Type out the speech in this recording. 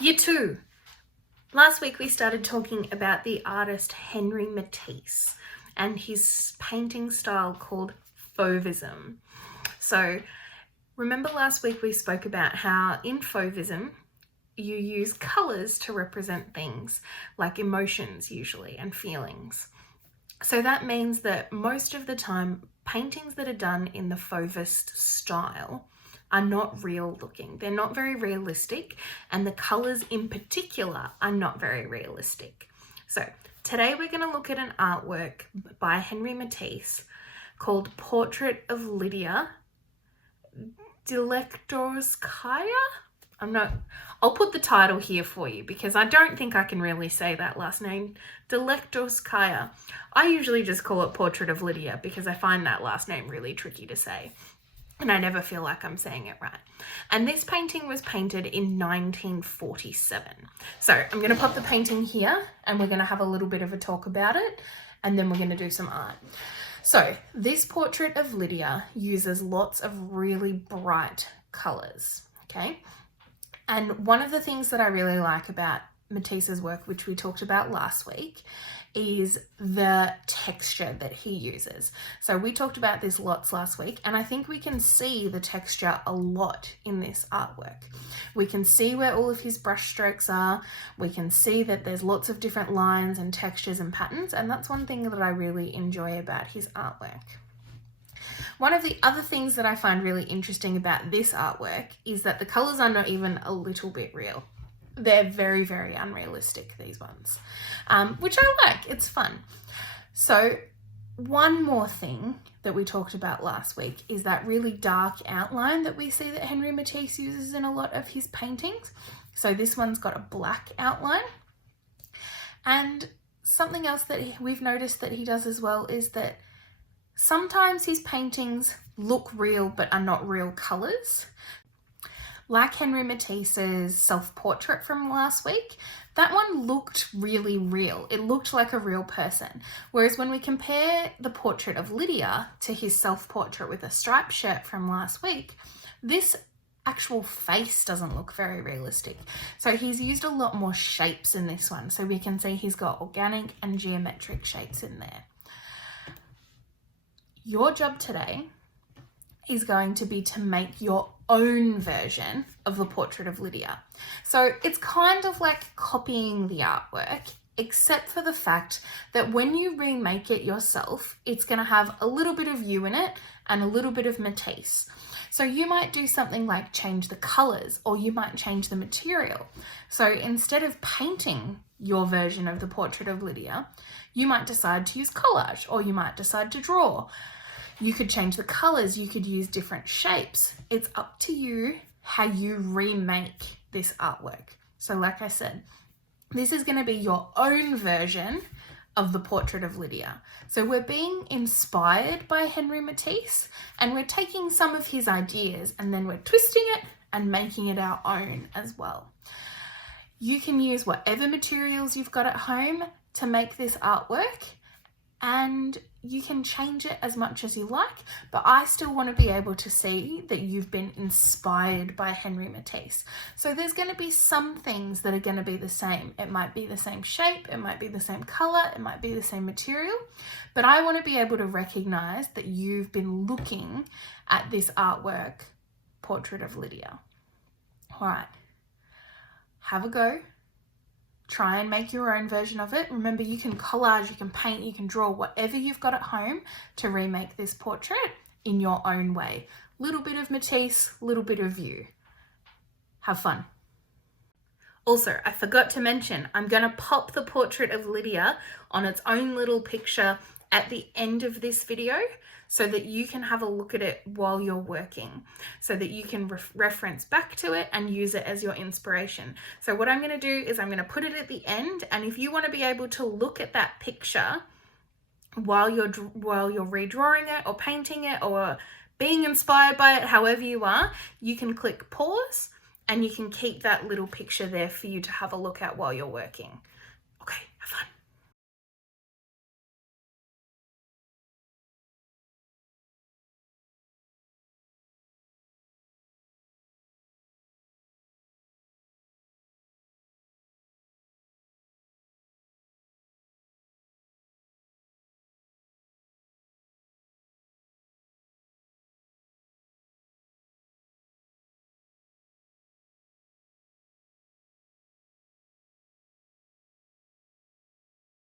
Year 2. Last week we started talking about the artist Henri Matisse and his painting style called Fauvism. So remember last week we spoke about how in Fauvism you use colours to represent things like emotions usually and feelings. So that means that most of the time paintings that are done in the Fauvist style are not real looking. They're not very realistic, and the colours in particular are not very realistic. So today we're going to look at an artwork by Henri Matisse called Portrait of Lydia Delectorskaya. I'll put the title here for you because I don't think I can really say that last name. Delectorskaya. I usually just call it Portrait of Lydia because I find that last name really tricky to say. And I never feel like I'm saying it right. And this painting was painted in 1947. So I'm going to pop the painting here and we're going to have a little bit of a talk about it. And then we're going to do some art. So this Portrait of Lydia uses lots of really bright colours. Okay. And one of the things that I really like about Matisse's work, which we talked about last week, is the texture that he uses. So we talked about this lots last week, and I think we can see the texture a lot in this artwork. We can see where all of his brush strokes are. We can see that there's lots of different lines and textures and patterns, and that's one thing that I really enjoy about his artwork. One of the other things that I find really interesting about this artwork is that the colours are not even a little bit real. They're very, very unrealistic, these ones, which I like. It's fun. So one more thing that we talked about last week is that really dark outline that we see that Henri Matisse uses in a lot of his paintings. So this one's got a black outline. And something else that we've noticed that he does as well is that sometimes his paintings look real but are not real colours. Like Henri Matisse's self-portrait from last week, that one looked really real. It looked like a real person. Whereas when we compare the Portrait of Lydia to his self-portrait with a striped shirt from last week, this actual face doesn't look very realistic. So he's used a lot more shapes in this one. So we can see he's got organic and geometric shapes in there. Your job today is going to be to make your own version of the Portrait of Lydia. So it's kind of like copying the artwork, except for the fact that when you remake it yourself, it's going to have a little bit of you in it and a little bit of Matisse. So you might do something like change the colours, or you might change the material. So instead of painting your version of the Portrait of Lydia, you might decide to use collage, or you might decide to draw. You could change the colours, you could use different shapes. It's up to you how you remake this artwork. So like I said, this is going to be your own version of the Portrait of Lydia. So we're being inspired by Henri Matisse and we're taking some of his ideas and then we're twisting it and making it our own as well. You can use whatever materials you've got at home to make this artwork, and you can change it as much as you like, but I still want to be able to see that you've been inspired by Henri Matisse. So there's going to be some things that are going to be the same. It might be the same shape, it might be the same color, it might be the same material, but I want to be able to recognize that you've been looking at this artwork, Portrait of Lydia. All right, have a go. Try and make your own version of it. Remember, you can collage, you can paint, you can draw whatever you've got at home to remake this portrait in your own way. Little bit of Matisse, little bit of you. Have fun. Also, I forgot to mention, I'm going to pop the Portrait of Lydia on its own little picture at the end of this video so that you can have a look at it while you're working, so that you can reference back to it and use it as your inspiration. So what I'm going to do is I'm going to put it at the end, and if you want to be able to look at that picture while you're redrawing it or painting it or being inspired by it, however you are, you can click pause and you can keep that little picture there for you to have a look at while you're working. Okay, have fun.